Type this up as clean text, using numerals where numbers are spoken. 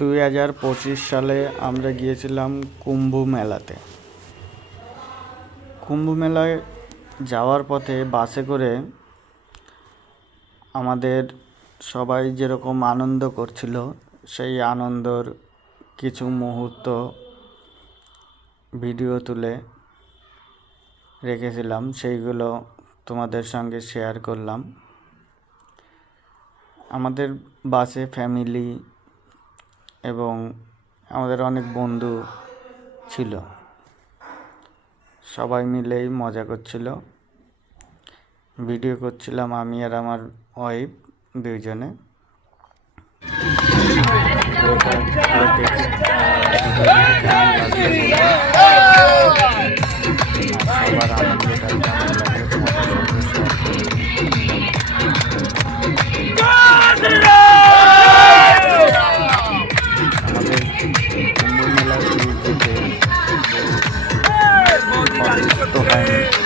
2025 সালে আমরা গিয়েছিলাম কুম্ভ মেলাতে। কুম্ভ মেলায় যাওয়ার পথে বাসে করে আমাদের সবাই যেরকম আনন্দ করছিল, সেই আনন্দর কিছু মুহূর্ত ভিডিও তুলে রেখেছিলাম, সেইগুলো তোমাদের সঙ্গে শেয়ার করলাম। আমাদের বাসে ফ্যামিলি এবং আমাদের অনেক বন্ধু ছিল, সবাই মিলেই মজা করছিল। ভিডিও করছিলাম আমি আর আমার ওয়াইফ দুইজনে। সবার আনন্দটা কেমন লাগে তোমাদের সঙ্গে শেয়ার করি। আমাদের কুম্ভ মেলা শুরু থেকে হয়নি।